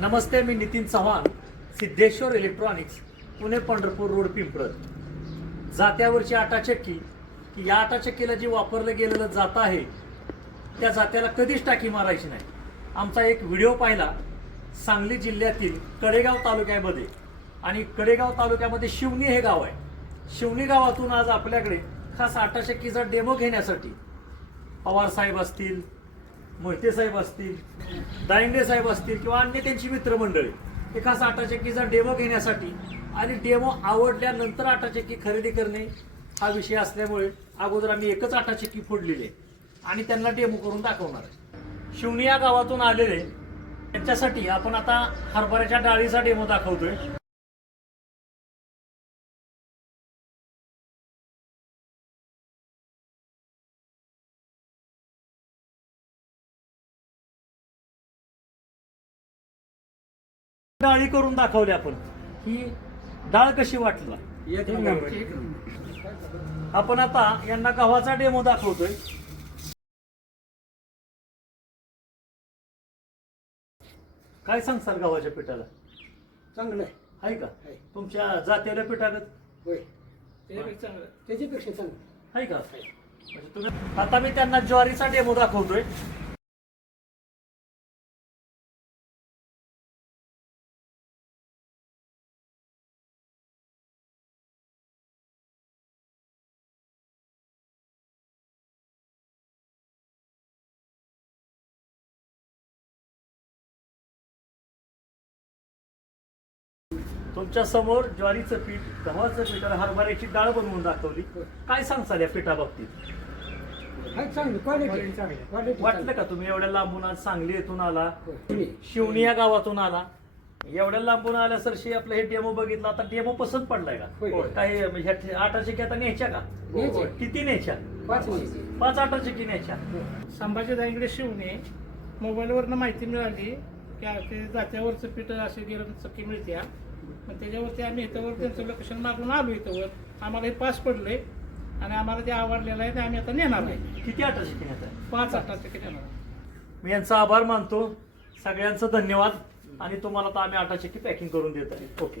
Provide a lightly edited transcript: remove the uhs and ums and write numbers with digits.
नमस्ते, मी Nitin Chavan, Siddheshwar electronics, Pune Pandharpur road, Pimpalad. जात्यावरची आटाचक्की की या आटाचक्कीला जे वापरलं गेलेलं जातं आहे त्या जात्याला कधीच टाकी मारायची नाही. आमचा एक व्हिडिओ पाहिला सांगली जिल्ह्यातील कडेगाव तालुक्यामध्ये, आणि कडेगाव तालुक्यामध्ये शिवणी हे गाव आहे. शिवणी गावातून आज आपल्याकडे खास आटाचक्कीचा डेमो घेण्यासाठी पवार साहेब असतील, मोहिते साहेब असतील, दायंगे साहेब असतील किंवा अन्य त्यांची मित्रमंडळी हे खास आटाचक्कीचा डेमो घेण्यासाठी आणि डेमो आवडल्यानंतर आटाचक्की खरेदी करणे हा विषय असल्यामुळे अगोदर आम्ही एकच आटाचक्की फोडलेली आहे आणि त्यांना डेमो करून दाखवणार आहे. शिवणी या गावातून आलेले त्यांच्यासाठी आपण आता हरभऱ्याच्या डाळीचा डेमो दाखवतोय. डाळी करून दाखवली आपण. ही डाळ कशी वाटला आपण आता यांना गव्हाचा डेमो दाखवतोय. काय सांगसाल गव्हाच्या पिठाला? चांगलं आहे का तुमच्या जातीच्या पिठागत? होय, त्याच्यापेक्षा चांगलं आहे का? म्हणजे तुम्ही आता मी त्यांना ज्वारीचा डेमो दाखवतोय. तुमच्या समोर ज्वारीचं पीठ, गव्हाचं पीठ आणि हरभऱ्याची डाळ बनवून दाखवली. काय सांगसाल या पिठा बाबतीत? चांगली क्वालिटी वाटलं का तुम्ही एवढ्या लांबून आज सांगली येथून आला, शिवणी या गावातून आला, एवढ्या लांबून आल्या सरशी आपलं हे डेमो बघितला, आता डेमो पसंत पडलाय का? काही आटाचक्की आता न्यायच्या का? किती न्यायच्या? 5 आटाचक्की न्यायच्या. संभाजी दायंगडे शिवणे मोबाईलवरनं माहिती मिळाली की ते जात्यावरचं पीठ असे गेलं चक्की मिळते. मग त्याच्यावरती आम्ही इथंवर त्यांचं लोकेशन मागून आलो. इथंवर आम्हाला हे पास पडले आणि आम्हाला ते आवडलेलं आहे ते आम्ही आता नेणार आहे. किती आटाचक्की न्यायच्या? 5 आटाचक्की नेणार. मी यांचा आभार मानतो. सगळ्यांचं धन्यवाद. आणि तुम्हाला तर आम्ही आटाचक्की पॅकिंग करून देत आहे. ओके.